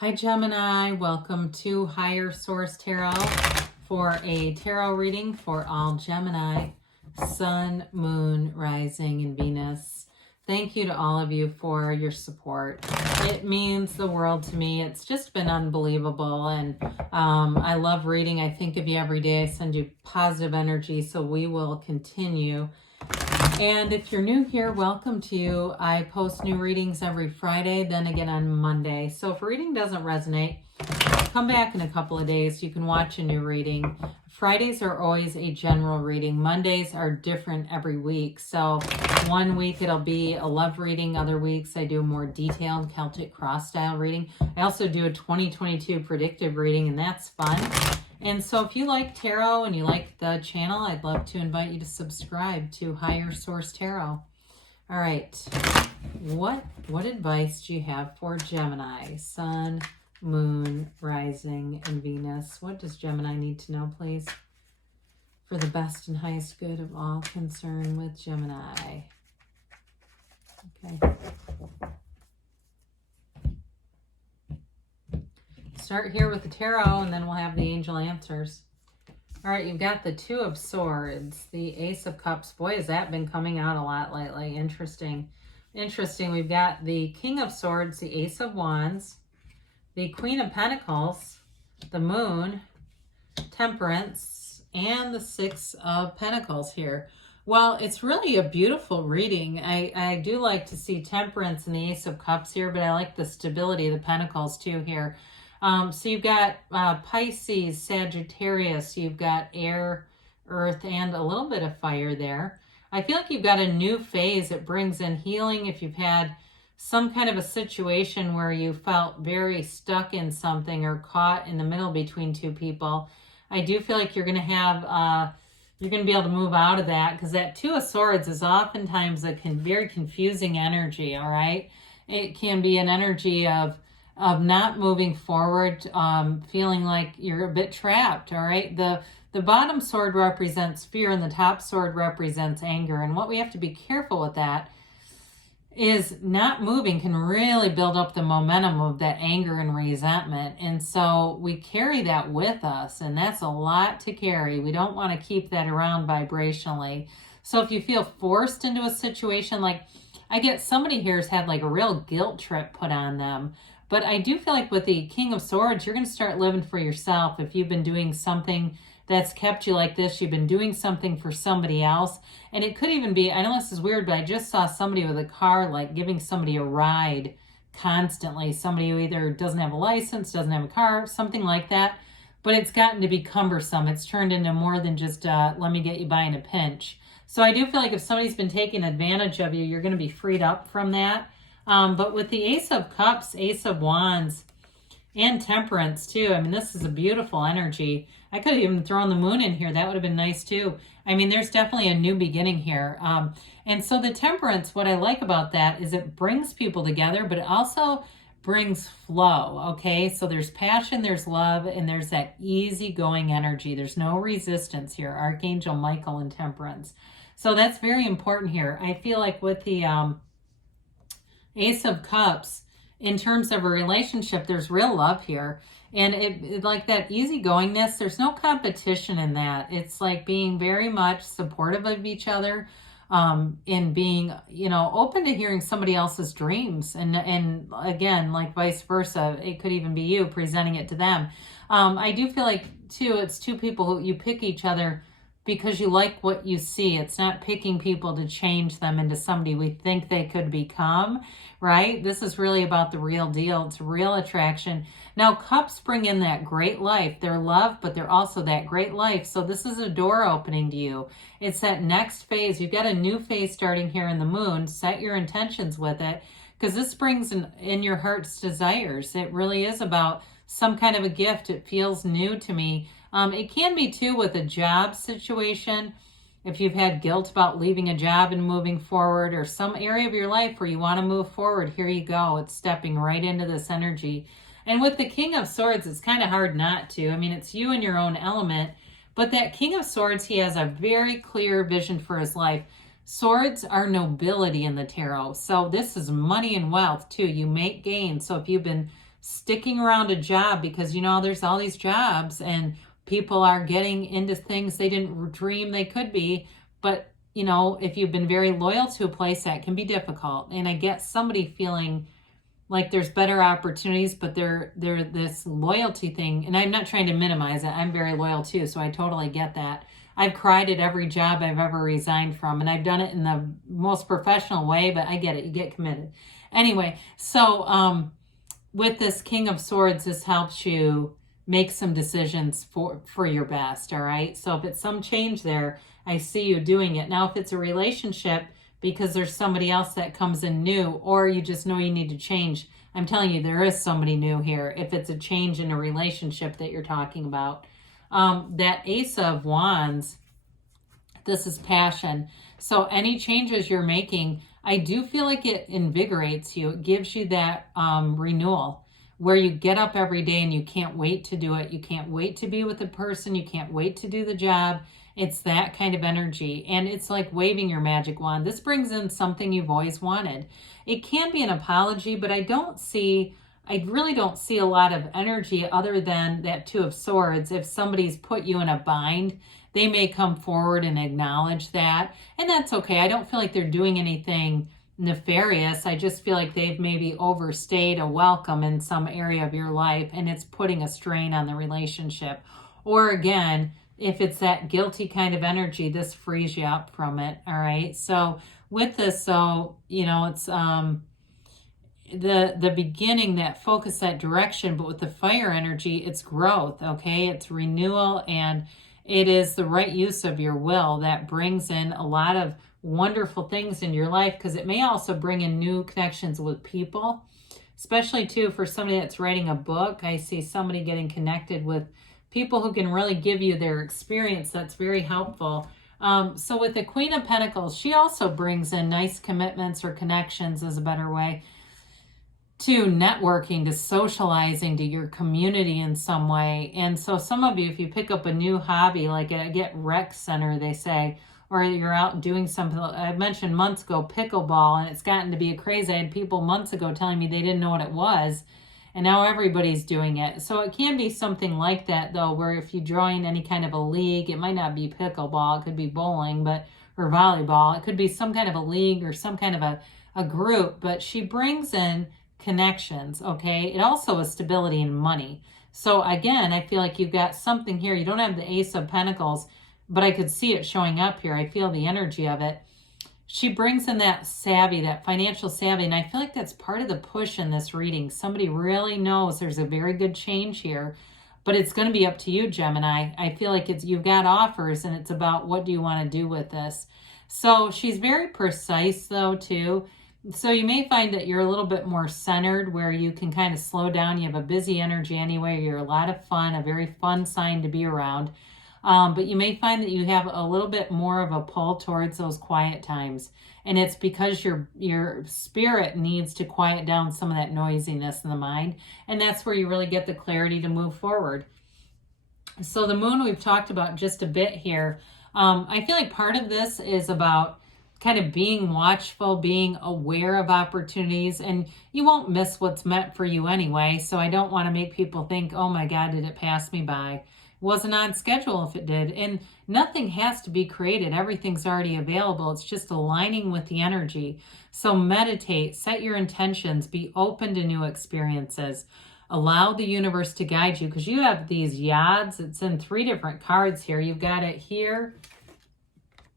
Hi Gemini, welcome to Higher Source Tarot for a tarot reading for all Gemini, Sun, Moon, Rising, and Venus. Thank you to all of you for your support. It means the world to me. It's just been unbelievable, and I love reading. I think of you every day. I send you positive energy, so we will continue. And if you're new here, welcome to you. I post new readings every Friday, then again on Monday. So if a reading doesn't resonate, come back in a couple of days. You can watch a new reading. Fridays are always a general reading. Mondays are different every week. So one week it'll be a love reading. Other weeks I do a more detailed Celtic cross style reading. I also do a 2022 predictive reading, and that's fun. And so if you like tarot and you like the channel, I'd love to invite you to subscribe to Higher Source Tarot. All right. What advice do you have for Gemini? Sun, Moon, Rising, and Venus. What does Gemini need to know, please? For the best and highest good of all concerned with Gemini. Okay. Start here with the tarot, and then we'll have the angel answers. All right, you've got the Two of Swords, the Ace of Cups. Boy, has that been coming out a lot lately. Interesting. We've got the King of Swords, the Ace of Wands, the Queen of Pentacles, the Moon, Temperance, and the Six of Pentacles here. Well, it's really a beautiful reading. I do like to see Temperance and the Ace of Cups here, but I like the stability of the Pentacles too here. So you've got Pisces, Sagittarius, you've got air, earth, and a little bit of fire there. I feel like you've got a new phase. It brings in healing. If you've had some kind of a situation where you felt very stuck in something or caught in the middle between two people, I do feel like you're going to have, you're going to be able to move out of that, because that Two of Swords is oftentimes a very confusing energy, all right? It can be an energy of not moving forward, feeling like you're a bit trapped, all right? The bottom sword represents fear and the top sword represents anger. And what we have to be careful with that is not moving can really build up the momentum of that anger and resentment. And so we carry that with us, and that's a lot to carry. We don't want to keep that around vibrationally. So if you feel forced into a situation, like I get somebody here has had like a real guilt trip put on them. But I do feel like with the King of Swords, you're going to start living for yourself. If you've been doing something that's kept you like this, you've been doing something for somebody else. And it could even be, I know this is weird, but I just saw somebody with a car, like giving somebody a ride constantly. Somebody who either doesn't have a license, doesn't have a car, something like that. But it's gotten to be cumbersome. It's turned into more than just, let me get you by in a pinch. So I do feel like if somebody's been taking advantage of you, you're going to be freed up from that. But with the Ace of Cups, Ace of Wands, and Temperance too, I mean, this is a beautiful energy. I could have even thrown the Moon in here. That would have been nice too. I mean, there's definitely a new beginning here. And so the Temperance, what I like about that is it brings people together, but it also brings flow, okay? So there's passion, there's love, and there's that easygoing energy. There's no resistance here. Archangel Michael and Temperance. So that's very important here. I feel like with the Ace of Cups, in terms of a relationship, there's real love here. And it like that easygoingness, there's no competition in that. It's like being very much supportive of each other, in being, open to hearing somebody else's dreams. And again, like vice versa, it could even be you presenting it to them. I do feel like, too, it's two people who you pick each other because you like what you see. It's not picking people to change them into somebody we think they could become, right? This is really about the real deal. It's real attraction. Now, cups bring in that great life. They're love, but they're also that great life. So this is a door opening to you. It's that next phase. You've got a new phase starting here in the Moon. Set your intentions with it, because this brings in your heart's desires. It really is about some kind of a gift. It feels new to me. It can be too with a job situation. If you've had guilt about leaving a job and moving forward, or some area of your life where you want to move forward, here you go. It's stepping right into this energy. And with the King of Swords, it's kind of hard not to. I mean, it's you in your own element. But that King of Swords, he has a very clear vision for his life. Swords are nobility in the tarot. So this is money and wealth too. You make gains. So if you've been sticking around a job because, you know, there's all these jobs and people are getting into things they didn't dream they could be. But, you know, if you've been very loyal to a place, that can be difficult. And I get somebody feeling like there's better opportunities, but they're this loyalty thing. And I'm not trying to minimize it. I'm very loyal too, so I totally get that. I've cried at every job I've ever resigned from, and I've done it in the most professional way, but I get it. You get committed. Anyway, so with this King of Swords, this helps you make some decisions for your best, all right? So if it's some change there, I see you doing it. Now, if it's a relationship because there's somebody else that comes in new, or you just know you need to change, I'm telling you, there is somebody new here. If it's a change in a relationship that you're talking about. That Ace of Wands, this is passion. So any changes you're making, I do feel like it invigorates you. It gives you that renewal where you get up every day and you can't wait to do it. You can't wait to be with the person. You can't wait to do the job. It's that kind of energy. And it's like waving your magic wand. This brings in something you've always wanted. It can be an apology, but I really don't see a lot of energy other than that Two of Swords. If somebody's put you in a bind, they may come forward and acknowledge that. And that's okay. I don't feel like they're doing anything nefarious. I just feel like they've maybe overstayed a welcome in some area of your life and it's putting a strain on the relationship. Or again, if it's that guilty kind of energy, this frees you up from it. All right. So with this, so, you know, it's the beginning, that focus, that direction, but with the fire energy, it's growth. Okay. It's renewal, and it is the right use of your will that brings in a lot of wonderful things in your life, because it may also bring in new connections with people, especially too for somebody that's writing a book. I see somebody getting connected with people who can really give you their experience. That's very helpful. So with the Queen of Pentacles, she also brings in nice commitments or connections, is a better way, to networking, to socializing, to your community in some way. And so some of you, if you pick up a new hobby, like a Get Rec Center, they say, or you're out doing something. I mentioned months ago pickleball, and it's gotten to be a craze. I had people months ago telling me they didn't know what it was, and now everybody's doing it. So it can be something like that, though, where if you join any kind of a league, it might not be pickleball, it could be bowling, or volleyball. It could be some kind of a league or some kind of a group, but she brings in connections, okay? It also is stability and money. So again, I feel like you've got something here. You don't have the Ace of Pentacles, but I could see it showing up here. I feel the energy of it. She brings in that savvy, that financial savvy, and I feel like that's part of the push in this reading. Somebody really knows there's a very good change here, but it's going to be up to you, Gemini. I feel like you've got offers, and it's about what do you want to do with this. So she's very precise, though, too. So you may find that you're a little bit more centered, where you can kind of slow down. You have a busy energy anyway. You're a lot of fun, a very fun sign to be around. But you may find that you have a little bit more of a pull towards those quiet times. And it's because your spirit needs to quiet down some of that noisiness in the mind. And that's where you really get the clarity to move forward. So the moon we've talked about just a bit here. I feel like part of this is about kind of being watchful, being aware of opportunities, and you won't miss what's meant for you anyway. So I don't want to make people think, oh my God, did it pass me by? Wasn't on schedule if it did. And nothing has to be created. Everything's already available. It's just aligning with the energy. So meditate, set your intentions, be open to new experiences. Allow the universe to guide you, because you have these yads. It's in 3 different cards here. You've got it here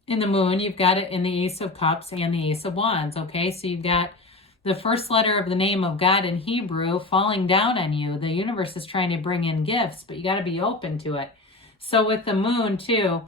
in the moon. You've got it in the Ace of Cups and the Ace of Wands. Okay, so you've got the first letter of the name of God in Hebrew falling down on you. The universe is trying to bring in gifts, but you got to be open to it. So with the moon too,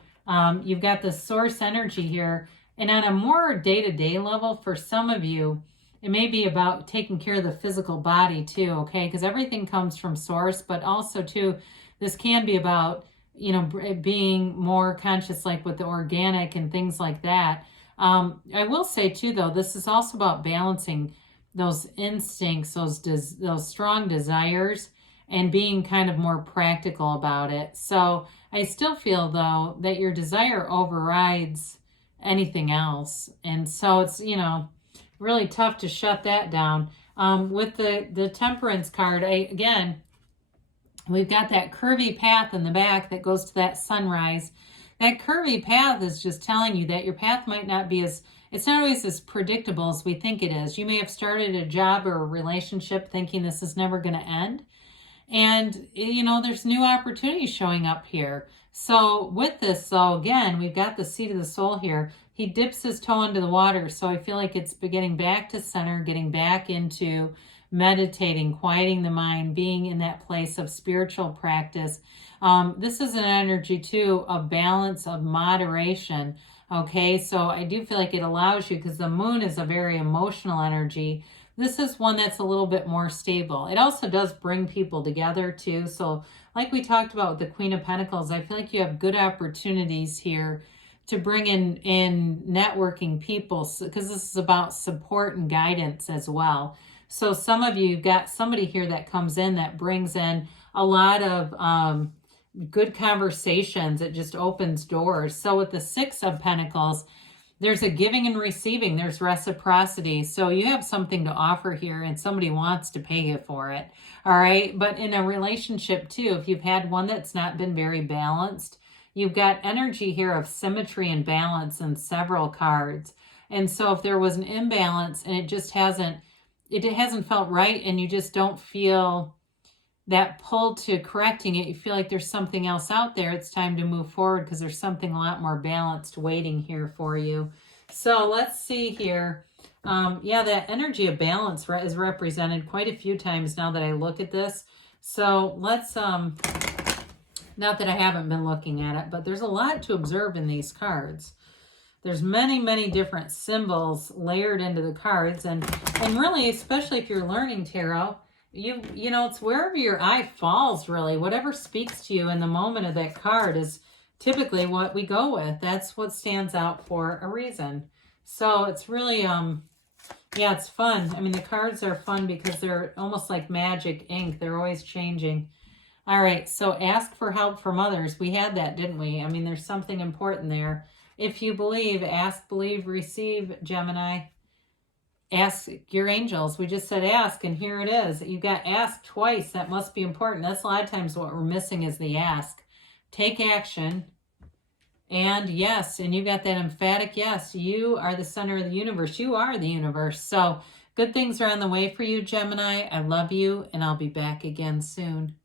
you've got the source energy here. And on a more day-to-day level, for some of you, it may be about taking care of the physical body too, okay? Because everything comes from source, but also too, this can be about, you know, being more conscious, like with the organic and things like that. I will say too, though, this is also about balancing those instincts, those strong desires, and being kind of more practical about it. So I still feel, though, that your desire overrides anything else. And so it's, you know, really tough to shut that down. With the Temperance card, again, we've got that curvy path in the back that goes to that sunrise. That curvy path is just telling you that your path might not be it's not always as predictable as we think it is. You may have started a job or a relationship thinking this is never going to end. And, there's new opportunities showing up here. So with this, though, again, we've got the seat of the soul here. He dips his toe into the water. So I feel like it's getting back to center, getting back into meditating, quieting the mind, being in that place of spiritual practice. This is an energy, too, of balance, of moderation. Okay, so I do feel like it allows you, because the moon is a very emotional energy. This is one that's a little bit more stable. It also does bring people together too. So like we talked about with the Queen of Pentacles, I feel like you have good opportunities here to bring in networking people, because this is about support and guidance as well. So some of you, you've got somebody here that comes in that brings in a lot of good conversations. It just opens doors. So with the Six of Pentacles, there's a giving and receiving. There's reciprocity. So you have something to offer here and somebody wants to pay you for it. All right. But in a relationship too, if you've had one that's not been very balanced, you've got energy here of symmetry and balance in several cards. And so if there was an imbalance and it hasn't felt right, and you just don't feel that pull to correcting it, you feel like there's something else out there, it's time to move forward, because there's something a lot more balanced waiting here for you. So let's see here. Yeah, that energy of balance is represented quite a few times now that I look at this. So let's, not that I haven't been looking at it, but there's a lot to observe in these cards. There's many, many different symbols layered into the cards. And really, especially if you're learning tarot, it's wherever your eye falls, really. Whatever speaks to you in the moment of that card is typically what we go with. That's what stands out for a reason. So it's really, yeah, it's fun. I mean, the cards are fun because they're almost like magic ink. They're always changing. All right, so ask for help from others. We had that, didn't we? I mean, there's something important there. If you believe, ask, believe, receive, Gemini. Ask your angels. We just said ask, and here it is. You got ask twice. That must be important. That's a lot of times what we're missing is the ask. Take action. And yes, and you got that emphatic yes. You are the center of the universe. You are the universe. So good things are on the way for you, Gemini. I love you, and I'll be back again soon.